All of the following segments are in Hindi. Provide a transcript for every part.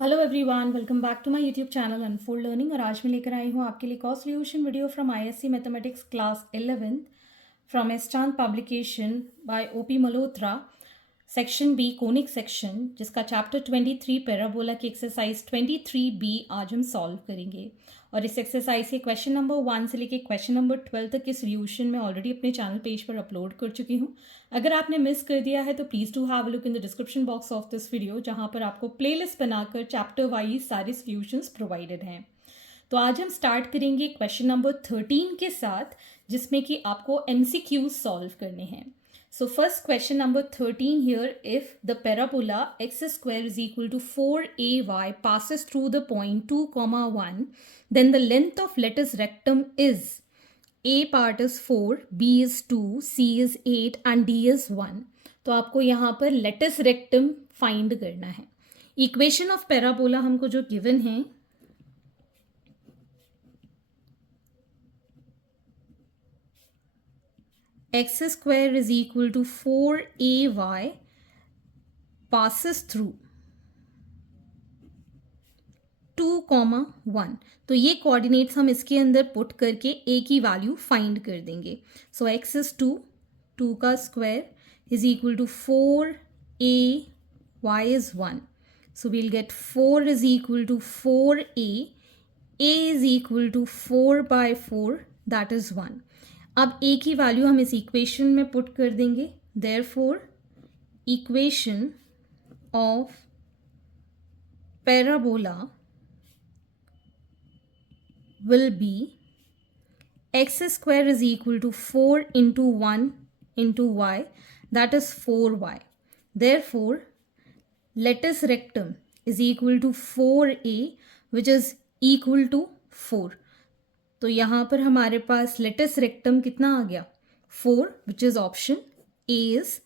Hello everyone, welcome back to my YouTube channel unfold learning. और आज मैं लेकर आई हूँ आपके लिए cost solution video from ISC mathematics class 11th from एस्टान publication by O P Malhotra, section B conic section, जिसका चैप्टर 23 पैराबोला की एक्सरसाइज 23B आज हम सॉल्व करेंगे। और इस एक्सरसाइज के क्वेश्चन नंबर 1 से लेकर क्वेश्चन नंबर 12 तक के सोल्यूशन मैं ऑलरेडी अपने चैनल पेज पर अपलोड कर चुकी हूँ। अगर आपने मिस कर दिया है तो please do have a look in the description box of this video, जहाँ पर आपको प्लेलिस्ट बनाकर चैप्टर वाइज सारे सोल्यूशंस प्रोवाइडेड हैं। तो आज हम स्टार्ट करेंगे क्वेश्चन नंबर 13 के साथ, जिसमें कि आपको MCQs सॉल्व करने हैं। So first question number 13 here, if the parabola x square is equal to 4ay passes through the point 2, 1, then the length of lattice rectum is A part is 4, B is 2, C is 8 and D is 1. तो आपको यहाँ पर lattice rectum find करना है। Equation of parabola हमको जो given है, x square is equal to 4ay passes through 2, 1। तो ये कोऑर्डिनेट्स हम इसके अंदर पुट करके a की वैल्यू फाइंड कर देंगे। सो x इज 2, 2 का square is equal to 4a, y is 1। So we'll get 4 is equal to 4a is equal to 4/4, that is 1। अब a की वैल्यू हम इस इक्वेशन में पुट कर देंगे। Therefore equation of parabola will be x square is equal to 4 into 1 into y, that is 4y. Therefore, lattice rectum is equal to 4a, which is equal to 4. तो यहाँ पर हमारे पास lattice rectum कितना आ गया? 4, which is option A is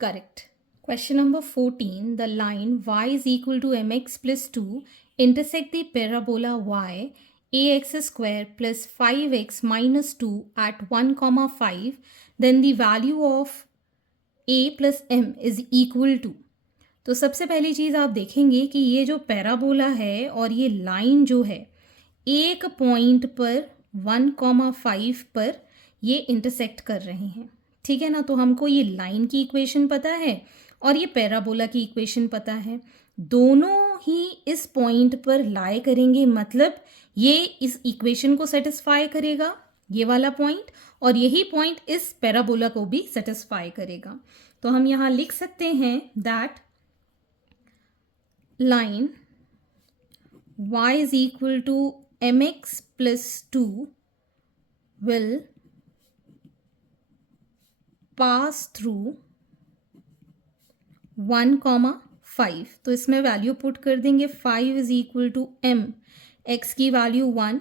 correct. Question number 14, the line y is equal to mx plus 2 intersect the parabola y ax square plus 5x minus 2 at 1, 5, then the value of a plus m is equal to। तो सबसे पहली चीज़ आप देखेंगे कि ये जो पैराबोला है और ये लाइन जो है, एक पॉइंट पर 1, 5 पर ये इंटरसेक्ट कर रहे हैं, ठीक है ना। तो हमको ये लाइन की इक्वेशन पता है और ये पैराबोला की इक्वेशन पता है। दोनों ही इस पॉइंट पर लाई करेंगे, मतलब ये इस इक्वेशन को सेटिस्फाई करेगा, ये वाला पॉइंट, और यही पॉइंट इस पैराबोला को भी सेटिस्फाई करेगा। तो हम यहाँ लिख सकते हैं that line y is equal to mx plus 2 will pass through 1, 5। तो इसमें वैल्यू पुट कर देंगे। 5 is equal to m, x की वैल्यू 1,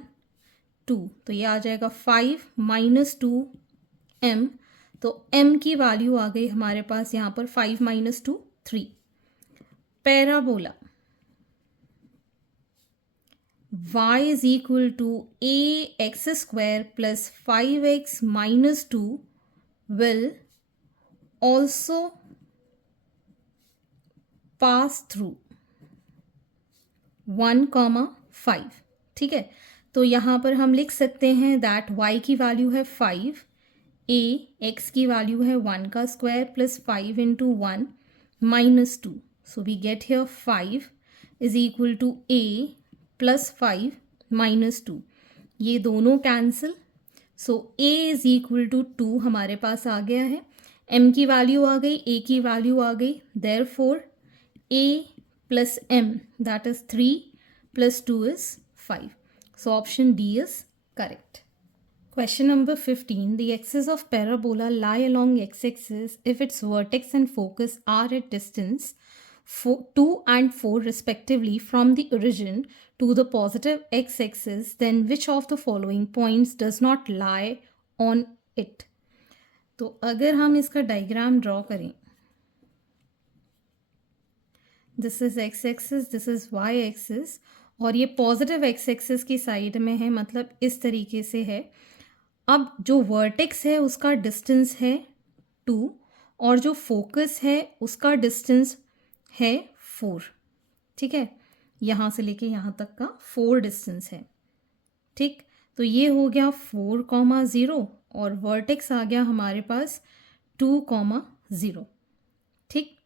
2, तो ये आ जाएगा 5 माइनस 2 m। तो m की वैल्यू आ गई हमारे पास यहाँ पर 5 minus 2, 3। Parabola y is equal to ax square plus 5x minus 2 will also pass through 1, 5, ठीक है। तो यहाँ पर हम लिख सकते हैं दैट y की वैल्यू है 5, a x की वैल्यू है 1 का square plus 5 into 1 minus 2। So we get here 5 is equal to a plus 5 minus 2, ये दोनों cancel. So a is equal to 2 हमारे पास आ गया है, m की वैल्यू आ गई, a की वैल्यू आ गई। Therefore a plus m, that is 3 plus 2 is 5. So option D is correct. Question number 15. The axes of parabola lie along x-axis if its vertex and focus are at distance 2 and 4 respectively from the origin to the positive x-axis, then which of the following points does not lie on it? तो अगर हम इसका डायग्राम ड्रॉ करें, this is x axis, this is y axis, और ये पॉजिटिव एक्स एक्सिस की साइड में है, मतलब इस तरीके से है। अब जो वर्टेक्स है उसका डिस्टेंस है 2 और जो फोकस है उसका डिस्टेंस है 4, ठीक है। यहाँ से लेके यहाँ तक का 4 डिस्टेंस है। ठीक, तो ये हो गया 4,0 और वर्टेक्स आ गया हमारे पास 2,0। ठीक,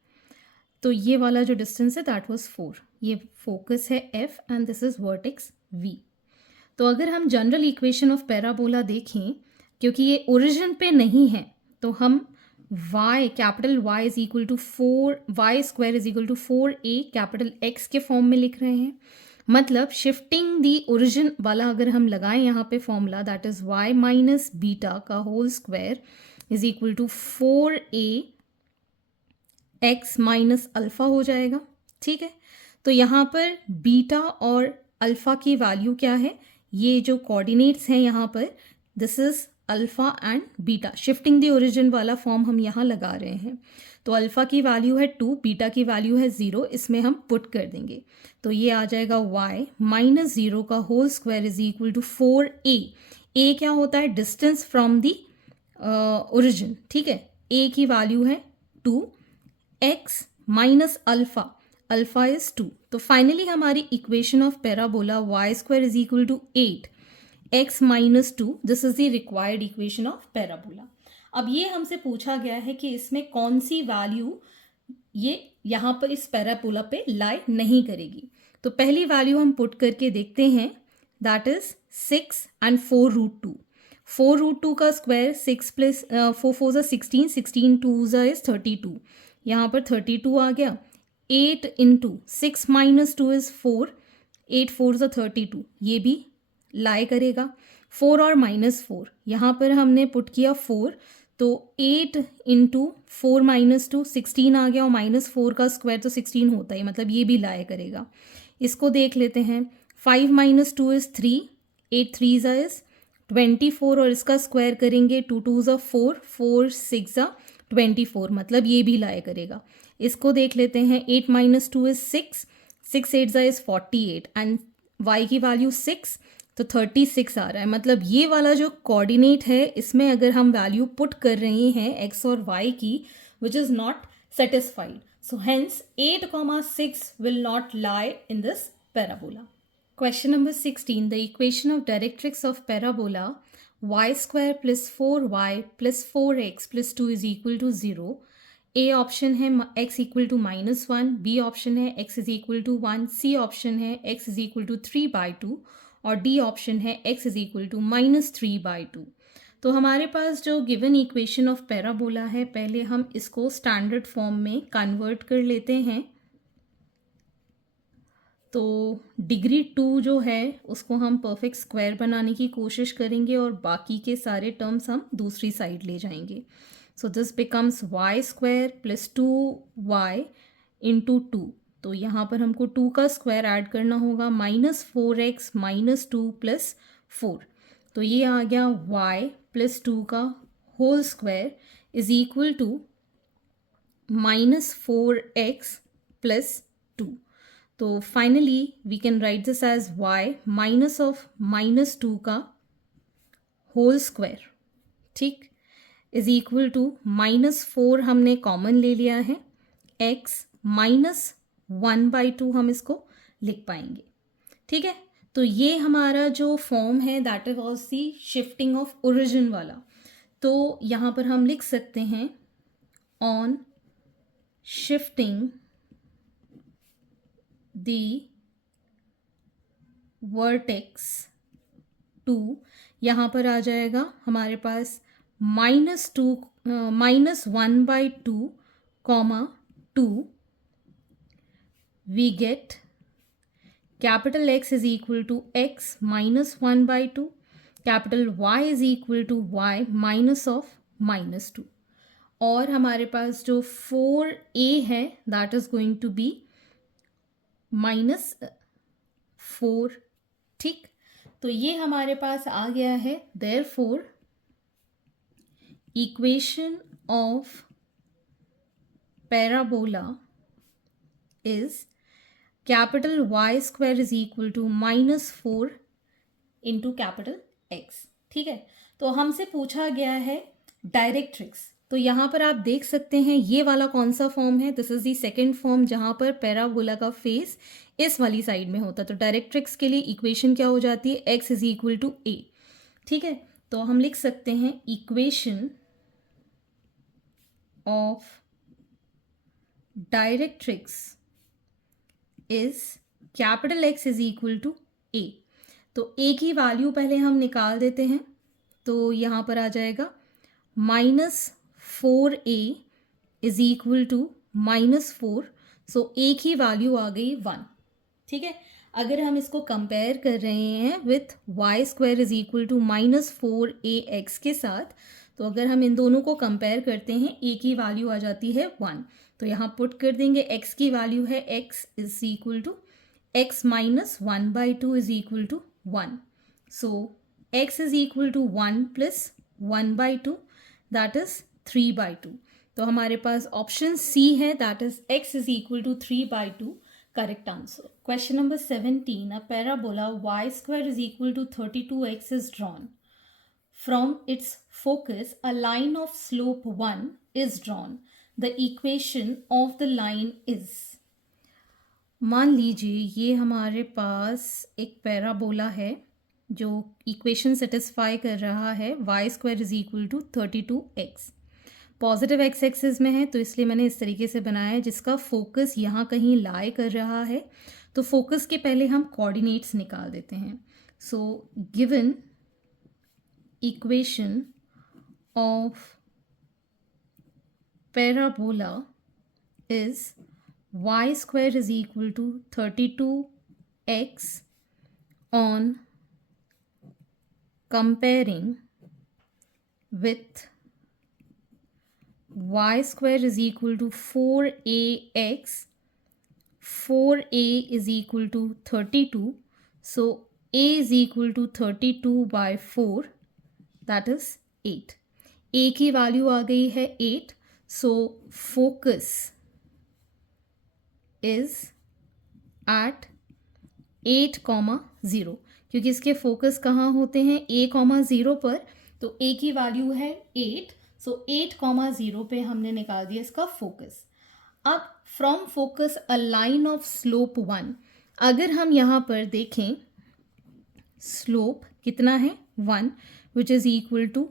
तो ये वाला जो डिस्टेंस है दैट वाज 4। ये फोकस है F and this is vertex V। तो अगर हम जनरल इक्वेशन ऑफ पैराबोला देखें, क्योंकि ये ओरिजिन पे नहीं है, तो हम y capital Y is equal to 4y² is equal to 4a capital X के फॉर्म में लिख रहे हैं। मतलब शिफ्टिंग दी ओरिजिन वाला अगर हम लगाएं यहाँ पे formula, that is y minus beta का whole square is equal to 4a x minus alpha हो जाएगा। ठीक है, तो यहाँ पर बीटा और अल्फ़ा की वैल्यू क्या है, ये जो कोऑर्डिनेट्स हैं यहाँ पर, this is alpha and beta. Shifting the origin वाला फॉर्म हम यहाँ लगा रहे हैं। तो अल्फ़ा की वैल्यू है 2, बीटा की वैल्यू है 0, इसमें हम पुट कर देंगे। तो ये आ जाएगा y माइनस 0 का whole square is equal to 4a। a क्या होता है, डिस्टेंस फ्रॉम दी ओरिजिन। ठीक है, a की वैल्यू है 2, x minus alpha, alpha is 2। तो फाइनली हमारी equation of parabola y² is equal to 8 x minus 2, this is the required equation of parabola. अब ये हमसे पूछा गया है कि इसमें कौन सी वैल्यू ये यहाँ पर इस पैराबोला पे लाई नहीं करेगी। तो पहली वैल्यू हम पुट करके देखते हैं, दैट इज 6 एंड 4√2। 4√2 का स्क्वायर 6 प्लस 4 4 16, 16 2 इज 32। यहाँ पर 32 आ गया। 8 इंटू 6 माइनस 2 इज 4, 8 4 32, ये भी लाई करेगा। 4 और माइनस 4, यहाँ पर हमने पुट किया 4, तो 8 इंटू 4 माइनस 2 16 आ गया, और माइनस 4 का स्क्वायर तो 16 होता ही, मतलब ये भी लाई करेगा। इसको देख लेते हैं। 5 माइनस 2 इज 3, 8 3 इज 24, और इसका स्क्वायर करेंगे 2 2 4, 4 6 24, मतलब ये भी लाई करेगा। इसको देख लेते हैं। 8 minus 2 is 6, 6 8 is 48, and y की वैल्यू 6, तो 36 आ रहा है। मतलब ये वाला जो कोऑर्डिनेट है, इसमें अगर हम वैल्यू पुट कर रहे हैं x और y की, which is not satisfied, so hence 8,6 will not lie in this parabola. Question number 16. The equation of directrix of parabola y square plus 4y plus 4x plus 2 is equal to 0. A option है x equal to -1, B option है x is equal to 1, C option है x इज इक्वल टू 3/2, और D ऑप्शन है x इज इक्वल टू -3/2। तो हमारे पास जो गिवन इक्वेशन ऑफ पैराबोला है, पहले हम इसको स्टैंडर्ड फॉर्म में कन्वर्ट कर लेते हैं। तो डिग्री 2 जो है उसको हम परफेक्ट स्क्वायर बनाने की कोशिश करेंगे, और बाकी के सारे टर्म्स हम दूसरी साइड ले जाएंगे। So this becomes y² plus 2y into 2। तो यहाँ पर हमको 2 का स्क्वायर ऐड करना होगा, -4x माइनस 2 प्लस 4। तो ये आ गया y प्लस 2 का whole square is equal to -4x plus 2। तो finally we can write this as y minus of -2 का होल स्क्वायर, ठीक, इज इक्वल टू -4 हमने कॉमन ले लिया है, x -1/2 हम इसको लिख पाएंगे। ठीक है, तो ये हमारा जो फॉर्म है that is was the shifting of origin वाला। तो यहाँ पर हम लिख सकते हैं on shifting the vertex to, यहाँ पर आ जाएगा हमारे पास -1/2, 2, we get capital X is equal to x -1/2, capital Y is equal to y minus of -2, और हमारे पास जो 4a है that is going to be -4। ठीक, तो ये हमारे पास आ गया है। Therefore equation of parabola is capital y² is equal to -4 into capital X। ठीक है, तो हमसे पूछा गया है डायरेक्ट्रिक्स, तो यहाँ पर आप देख सकते हैं ये वाला कौन सा फॉर्म है, this is the second form जहाँ पर पैराबोला का फेस इस वाली साइड में होता है। तो डायरेक्ट्रिक्स के लिए इक्वेशन क्या हो जाती है, x is equal to a। ठीक है, तो हम लिख सकते हैं equation of directrix is capital X is equal to a। तो a की वैल्यू पहले हम निकाल देते हैं, तो यहाँ पर आ जाएगा -4a is equal to -4। So a की वैल्यू आ गई 1। ठीक है, अगर हम इसको कंपेयर कर रहे हैं with y square is equal to -4ax के साथ, तो अगर हम इन दोनों को कंपेयर करते हैं a की वैल्यू आ जाती है 1। तो यहाँ पुट कर देंगे, x की वैल्यू है x is equal to x minus 1/2 is equal to 1। So x is equal to 1 plus 1/2 that is 3/2। तो हमारे पास ऑप्शन C है, that is x is equal to 3/2 correct answer. Question number 17. A parabola y square is equal to 32x is drawn. From its focus, a line of slope 1 is drawn. The equation of the line is. मान लीजिए ये हमारे पास एक पैराबोला है जो इक्वेशन सेटिस्फाई कर रहा है y square is equal to 32x। Positive x axis में है तो इसलिए मैंने इस तरीके से बनाया है जिसका फोकस यहाँ कहीं लाई कर रहा है। तो फोकस के पहले हम कोऑर्डिनेट्स निकाल देते हैं। So given equation of parabola is y square is equal to 32x on comparing with y square is equal to 4ax, 4a is equal to 32, so a is equal to 32 by 4 that is 8। a की वैल्यू आ गई है 8, so focus is at 8,0 क्योंकि इसके फोकस कहाँ होते हैं a,0 पर, तो a की वैल्यू है 8। सो 8,0 पे हमने निकाल दिया इसका फोकस। अब from focus a line of slope 1, अगर हम यहाँ पर देखें स्लोप कितना है 1 which is equal to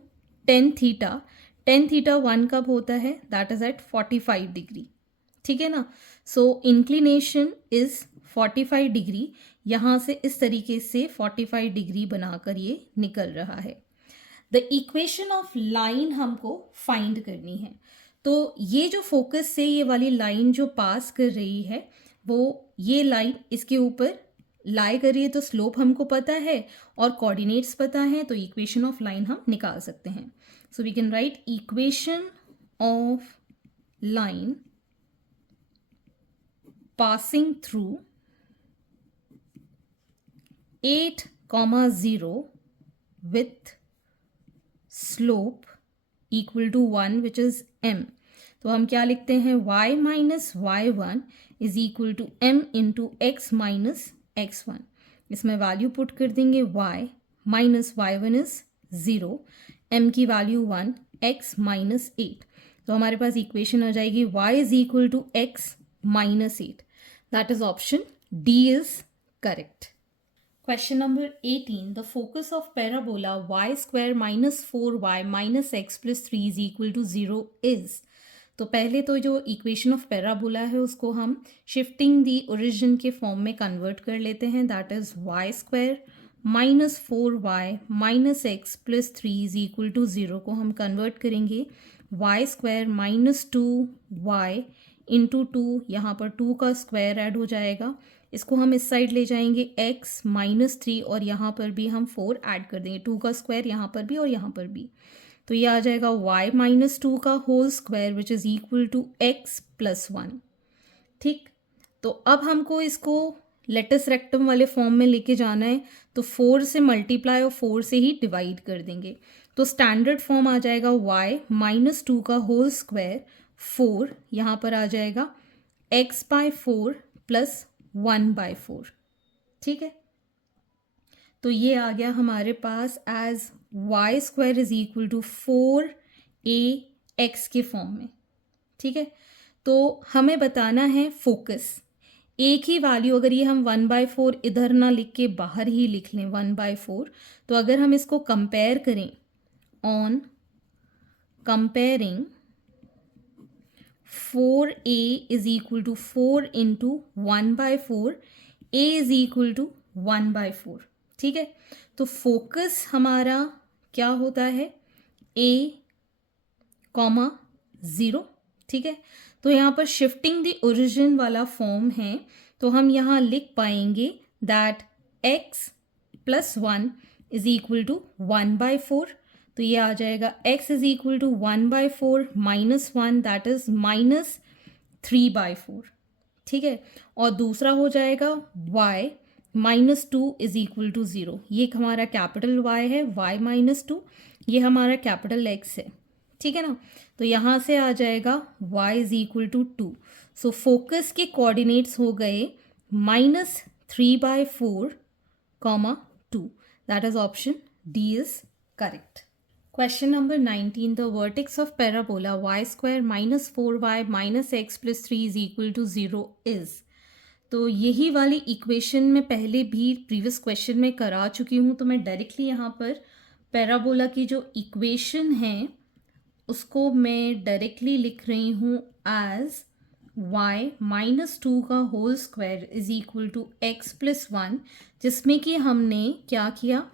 tan theta. Tan theta 1 कब होता है, दैट इज़ एट 45 डिग्री। ठीक है ना, सो इंक्लिनेशन इज़ 45 डिग्री। यहाँ से इस तरीके से 45 डिग्री बनाकर ये निकल रहा है। द इक्वेशन ऑफ लाइन हमको फाइंड करनी है। तो ये जो फोकस से ये वाली लाइन जो पास कर रही है वो ये लाइन इसके ऊपर लाई कर रही है, तो स्लोप हमको पता है और कोऑर्डिनेट्स पता है, तो इक्वेशन ऑफ लाइन हम निकाल सकते हैं। So we can write equation of line passing through 8,0 with slope equal to 1 which is m। तो हम क्या लिखते हैं, y minus y1 is equal to m into x minus x1। इसमें वैल्यू पुट कर देंगे, y minus y1 is 0, m की वैल्यू 1, x माइनस 8। तो हमारे पास इक्वेशन आ जाएगी y is equal to x minus 8। That is option D is correct. Question number 18. The focus of parabola y square minus 4y minus x plus 3 is equal to 0 is. तो पहले तो जो इक्वेशन ऑफ पैराबोला है उसको हम शिफ्टिंग दी ओरिजिन के फॉर्म में कन्वर्ट कर लेते हैं, that is y square minus 4y minus x plus 3 is equal to 0 को हम कन्वर्ट करेंगे Y square minus 2y into 2, यहाँ पर 2 का स्क्वायर ऐड हो जाएगा, इसको हम इस साइड ले जाएंगे x माइनस 3 और यहाँ पर भी हम 4 ऐड कर देंगे, 2 का स्क्वायर यहाँ पर भी और यहाँ पर भी, तो ये आ जाएगा y माइनस 2 का whole square which is equal to x plus 1। ठीक, तो अब हमको इसको लेटस रेक्टम वाले फॉर्म में लेके जाना है, तो 4 से मल्टीप्लाई और 4 से ही डिवाइड कर देंगे, तो स्टैंडर्ड फॉर्म आ जाएगा y माइनस 2 का होल स्क्वायर 4, यहाँ पर आ जाएगा x बाय 4 प्लस 1/4। ठीक है, तो ये आ गया हमारे पास as y square is equal to 4 x के फॉर्म में, ठीक है। तो हमें बताना है फोकस, एक ही वैल्यू अगर ये हम 1/4 इधर ना लिख के बाहर ही लिख लें 1/4, तो अगर हम इसको कंपेयर करें on comparing 4a is equal to 4 into 1/4, a is equal to 1/4, ठीक है। तो फोकस हमारा क्या होता है a, 0, ठीक है। तो यहाँ पर शिफ्टिंग द ओरिजिन वाला फॉर्म है, तो हम यहाँ लिख पाएंगे that x plus 1 is equal to 1/4, तो ये आ जाएगा x is equal to 1/4 minus 1, that is minus 3/4, ठीक है। और दूसरा हो जाएगा y minus 2 is equal to 0, ये हमारा कैपिटल y है, y माइनस 2, ये हमारा कैपिटल x है, ठीक है ना। तो यहाँ से आ जाएगा y is equal to 2। So focus के कोऑर्डिनेट्स हो गए -3/4, 2, that is option D is correct. Question number 19. The vertex of parabola y square minus 4y minus x plus 3 is equal to 0 is. तो यही वाली इक्वेशन मैं पहले भी प्रीवियस क्वेश्चन में करा चुकी हूँ, तो मैं डायरेक्टली यहाँ पर पैराबोला की जो इक्वेशन है उसको मैं डायरेक्टली लिख रही हूँ एज y माइनस 2 का whole square is equal to x plus 1, जिसमें कि हमने क्या किया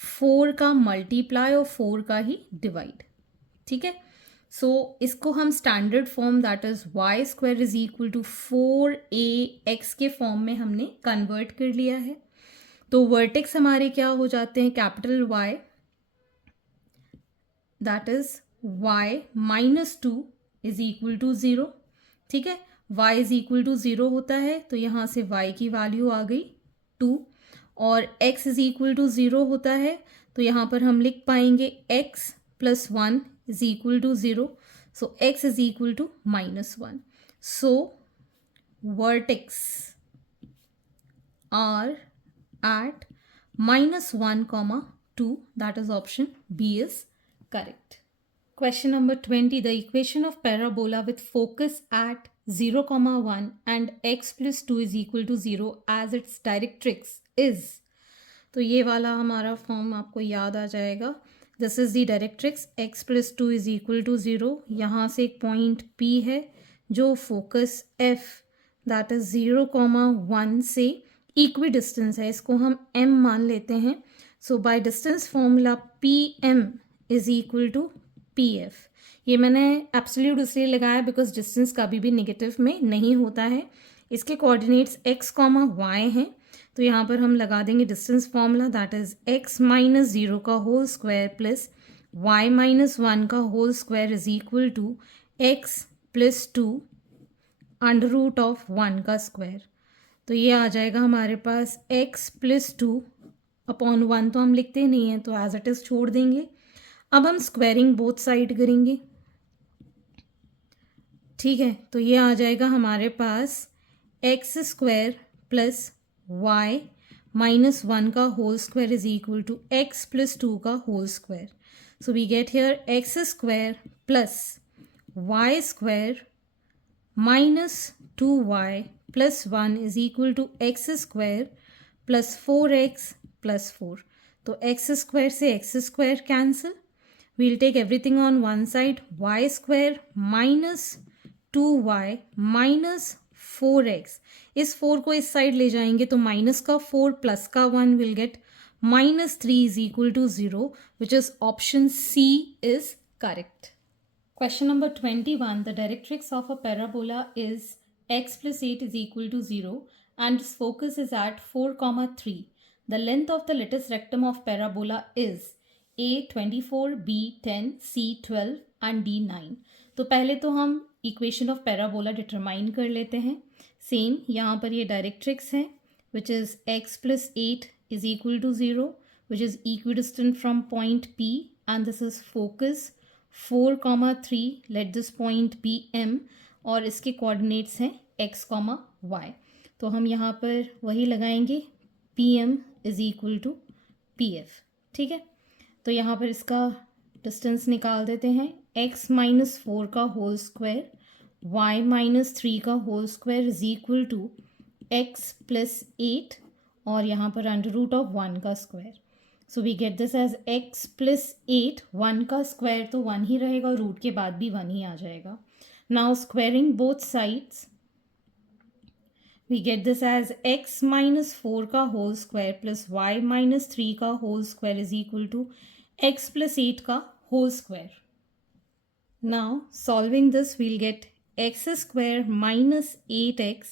4 का मल्टीप्लाई और 4 का ही डिवाइड, ठीक है। सो इसको हम standard form that is y square is equal to 4ax के फॉर्म में हमने कन्वर्ट कर लिया है। तो वर्टेक्स हमारे क्या हो जाते हैं capital Y, that is y minus 2 is equal to 0, ठीक है। y इज इक्वल टू 0 होता है, तो यहाँ से y की वैल्यू आ गई 2, और x इज इक्वल टू 0 होता है, तो यहाँ पर हम लिख पाएंगे x plus 1 is equal to 0, so x is equal to -1। So vertex are at -1, 2, that is option B is correct. Question number 20. The equation of parabola with focus at 0, 1 and x plus 2 is equal to 0 as its directrix is. तो ये वाला हमारा फॉर्म आपको याद आ जाएगा। This is the directrix, x plus 2 is equal to 0, यहाँ से एक पॉइंट P है जो फोकस F दैट इज 0, 1 से इक्वी डिस्टेंस है, इसको हम m मान लेते हैं। So by distance formula PM is equal to PF। ये मैंने एब्सोल्यूट इसलिए लगाया बिकॉज डिस्टेंस कभी भी नेगेटिव में नहीं होता है। इसके कोऑर्डिनेट्स x, y हैं, तो यहाँ पर हम लगा देंगे distance formula that is x minus 0 का whole square plus y minus 1 का whole square is equal to x plus 2 under root of 1 का स्क्वायर। तो ये आ जाएगा हमारे पास x प्लस 2 अपॉन 1, तो हम लिखते नहीं हैं, तो एज इट इज़ छोड़ देंगे। अब हम स्क्वायरिंग बोथ साइड करेंगे, ठीक है। तो ये आ जाएगा हमारे पास x square plus y minus 1 का whole square is equal to x plus 2 का whole square. So we get here x square plus y square minus 2y plus 1 is equal to x square plus 4x plus 4। तो एक्स स्क्वायर से x square cancel, we'll take everything on one side, y square minus 2y minus 4x, इस 4 को इस साइड ले जाएंगे तो माइनस का 4 प्लस का 1 will get -3 is equal to 0, which is option C is correct. Question number 21. The directrix of a parabola is x plus 8 is equal to 0 and its focus is at 4, 3. The length of the lattice rectum of parabola is A 24, B 10, C 12 and D 9. तो पहले तो हम इक्वेशन ऑफ पैराबोला डिटरमाइन कर लेते हैं। सेम यहाँ पर ये डायरेक्ट्रिक्स है which is x plus 8 is equal to 0 which is equidistant from point P and this is focus 4, 3, let this point be M और इसके कोऑर्डिनेट्स हैं x, y। तो हम यहाँ पर वही लगाएंगे PM is equal to PF, ठीक है। तो यहाँ पर इसका डिस्टेंस निकाल देते हैं, x माइनस 4 का होल स्क्वायर y माइनस 3 का whole square is equal to x plus 8 और यहाँ पर अंडर रूट ऑफ 1 का square. So we get this as x plus 8. 1 का स्क्वायर तो 1 ही रहेगा और रूट के बाद भी 1 ही आ जाएगा. Now squaring both sides we get this as x minus 4 का whole square plus y minus 3 का whole square is equal to x plus 8 का whole square. Now solving this we'll get x square minus 8x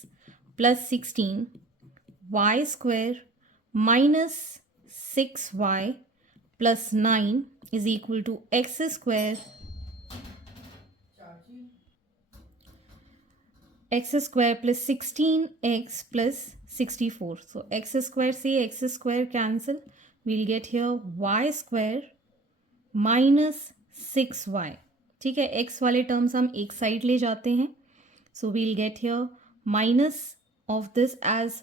plus 16 y square minus 6y plus 9 is equal to x square x square plus 16x plus 64. So x square से x square cancel. We'll get here y square minus 6y. ठीक है, x वाले टर्म्स हम एक साइड ले जाते हैं. So we'll get here minus of this as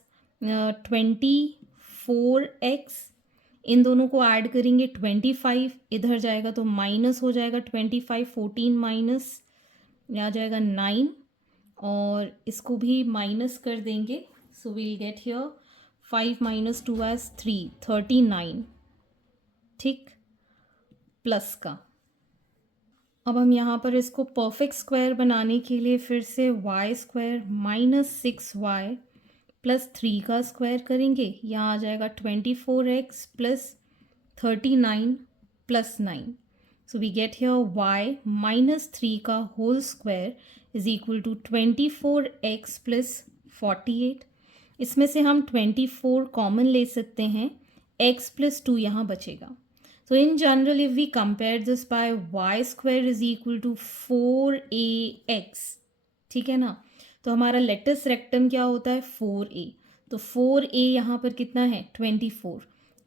24x. इन दोनों को ऐड करेंगे 25. इधर जाएगा तो माइनस हो जाएगा 25. 14 माइनस आ जाएगा 9 और इसको भी माइनस कर देंगे. So we'll get here 5 minus 2 as 3 39. ठीक, प्लस का. अब हम यहाँ पर इसको परफेक्ट स्क्वायर बनाने के लिए फिर से y square minus 6y plus 3 का स्क्वायर करेंगे. यहाँ आ जाएगा 24x plus 39 plus 9. So we get here y minus 3 का whole square is equal to 24x plus 48. इसमें से हम 24 कॉमन ले सकते हैं. x plus 2 यहाँ बचेगा. So in general if we compare this by y square is equal to 4ax. ठीक है ना, तो हमारा लेटस रेक्टम क्या होता है 4a. तो 4a यहाँ पर कितना है 24.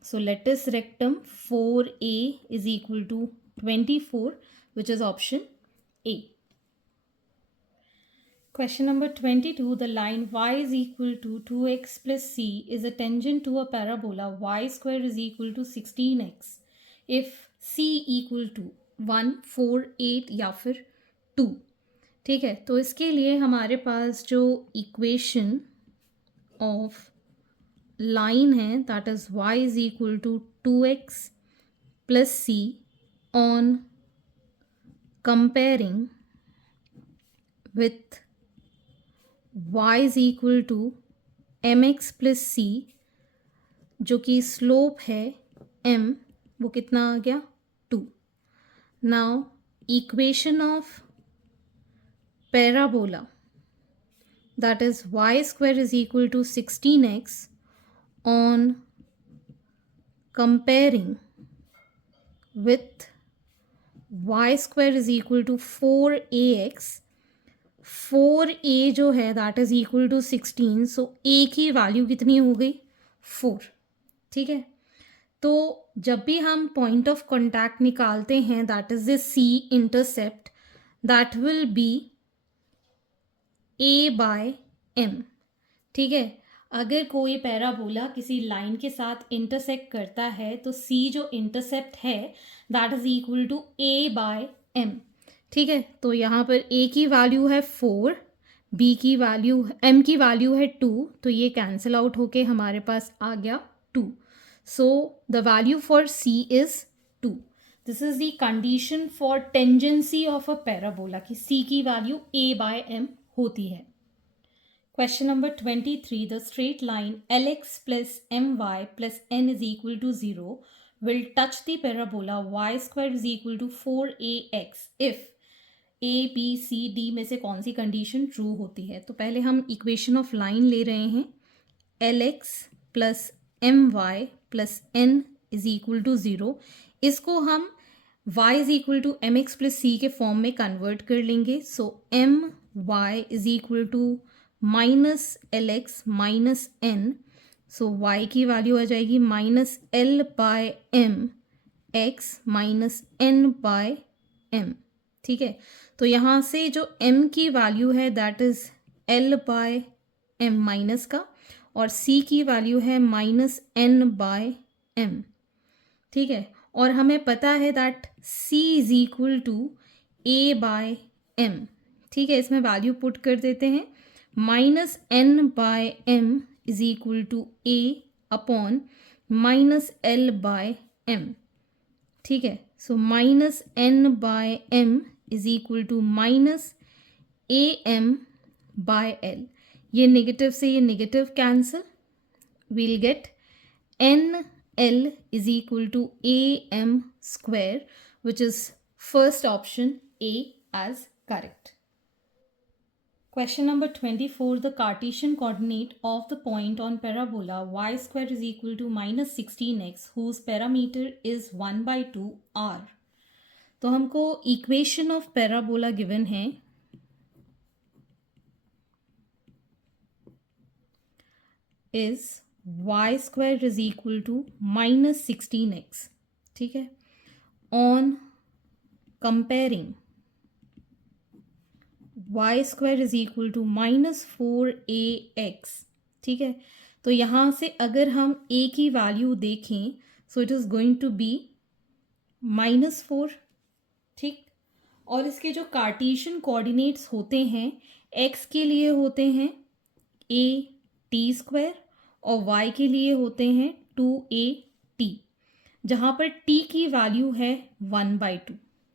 So latus rectum 4a is equal to 24, which is option A. Question number 22. The line y is equal to 2x plus c is a tangent to a parabola y square is equal to 16x if c equal to 1, 4, 8 या फिर 2. ठीक है, तो इसके लिए हमारे पास जो इक्वेशन ऑफ लाइन है that is y is equal to 2x plus c on comparing with y is equal to mx plus c, जो कि स्लोप है m, वो कितना आ गया 2. Now equation of parabola that is y square is equal to 16x on comparing with y square is equal to 4ax. 4a जो है that is equal to 16. So a की वैल्यू कितनी हो गई 4. ठीक है, तो जब भी हम पॉइंट ऑफ कॉन्टैक्ट निकालते हैं that is the c intercept that will be a by m. ठीक है, अगर कोई पैराबोला किसी लाइन के साथ इंटरसेक्ट करता है तो c जो इंटरसेप्ट है that is equal to a by m. ठीक है, तो यहाँ पर a की वैल्यू है 4, b की वैल्यू m की वैल्यू है 2, तो ये कैंसिल आउट होके हमारे पास आ गया 2. So the value for c is 2. This is the condition for tangency of a parabola कि c की वैल्यू a बाय m होती है. Question number 23. The straight line Lx plus my plus n is equal to 0 will touch the parabola y square is equal to 4ax if a, b, c, d में से कौन सी कंडीशन ट्रू होती है. तो पहले हम इक्वेशन ऑफ लाइन ले रहे हैं. Lx plus my plus n is equal to 0. इसको हम y is equal to mx plus c के फॉर्म में कन्वर्ट कर लेंगे. So my is equal to minus l x minus n. So y की वैल्यू आ जाएगी minus l by m x minus n by m. ठीक है, तो यहाँ से जो m की वैल्यू है that is l by m minus का और c की वैल्यू है माइनस n बाय m. ठीक है, और हमें पता है that c is equal to a by m। ठीक है, इसमें वैल्यू पुट कर देते हैं। Minus n by m is equal to a upon minus l by m। ठीक है, so minus n by m is equal to minus a m by l। ये नेगेटिव से ये negative cancel, we'll get NL is equal to AM square, which is first option A as correct. Question number 24. The Cartesian coordinate of the point on parabola y square is equal to minus 16x whose parameter is 1 by 2 r. तो हमको इक्वेशन ऑफ पैराबोला गिवन है is y square is equal to minus 16x। ठीक है, on comparing y square is equal to minus 4ax। ठीक है, तो यहाँ से अगर हम a की वैल्यू देखें so it is going to be -4। ठीक, और इसके जो कार्टेशियन कोऑर्डिनेट्स होते हैं x के लिए होते हैं a t स्क्वायर और y के लिए होते हैं 2at, जहाँ पर t की वैल्यू है 1/2।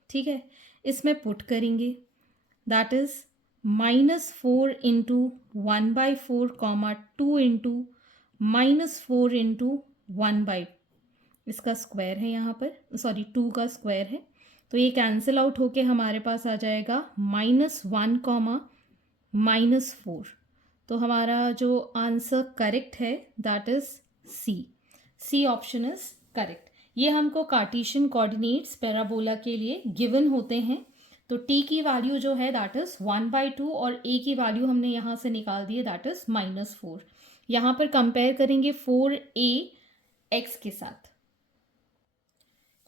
ठीक है, इसमें पुट करेंगे, that is -4 into 1/4 comma 2 into -4 into 1/2, इसका स्क्वायर है यहाँ पर, सॉरी 2 का स्क्वायर है, तो ये कैंसिल आउट होके हमारे पास आ जाएगा -1 कॉमा -4। तो हमारा जो आंसर करेक्ट है that is C option is correct. ये हमको कार्टेशियन कोऑर्डिनेट्स पैराबोला के लिए गिवन होते हैं। तो t की वैल्यू जो है दैट इज 1/2 और a की वैल्यू हमने यहाँ से निकाल दी है दैट इज -4। यहाँ पर कंपेयर करेंगे 4ax के साथ।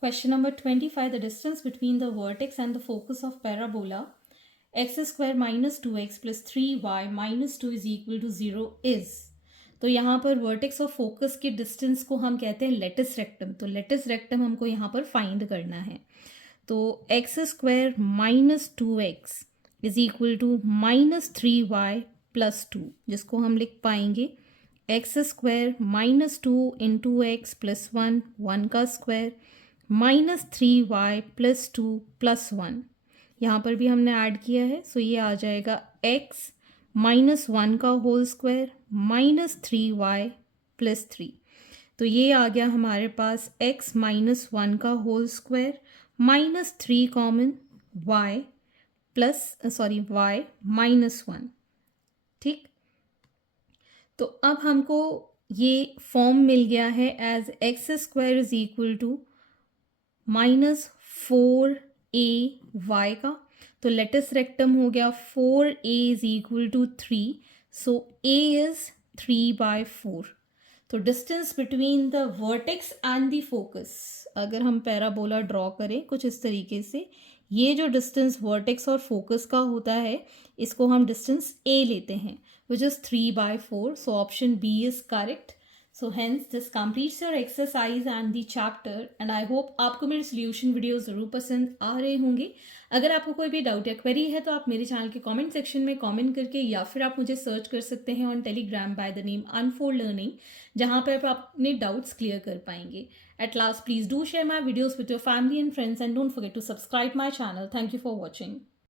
Question number 25। The distance between the vertex and the focus of parabola x square minus 2x plus 3y minus 2 is equal to 0 is. तो यहाँ पर वर्टेक्स और फोकस के डिस्टेंस को हम कहते हैं लेटिस रेक्टम। तो लेटिस रेक्टम हमको यहाँ पर फाइंड करना है। तो x square minus 2x is equal to minus 3y plus 2, जिसको हम लिख पाएंगे x square minus 2 into x plus 1, 1 का square minus 3y plus 2 plus 1, यहाँ पर भी हमने ऐड किया है, सो ये आ जाएगा x माइनस 1 का whole square minus 3y plus 3। तो ये आ गया हमारे पास x माइनस 1 का whole square minus 3 common y plus y minus 1। ठीक, तो अब हमको ये फॉर्म मिल गया है as x square is equal to minus 4ay का। तो लेटिस रेक्टम हो गया 4a is equal to 3, so a is 3/4। तो distance between the vertex and the focus, अगर हम पैराबोला ड्रॉ करें कुछ इस तरीके से, ये जो डिस्टेंस वर्टेक्स और फोकस का होता है इसको हम डिस्टेंस a लेते हैं which is 3/4। So option B is correct. So hence this completes your exercise and the chapter and I hope आपको मेरे solution वीडियो ज़रूर पसंद आ रहे होंगे। अगर आपको कोई भी डाउट या क्वेरी है तो आप मेरे चैनल के कमेंट सेक्शन में कमेंट करके या फिर आप मुझे सर्च कर सकते हैं on Telegram by the name unfold learning, जहाँ पर आप अपने डाउट्स क्लियर कर पाएंगे। At last, please do share my videos with your family and friends and don't forget to subscribe my channel. Thank you for watching.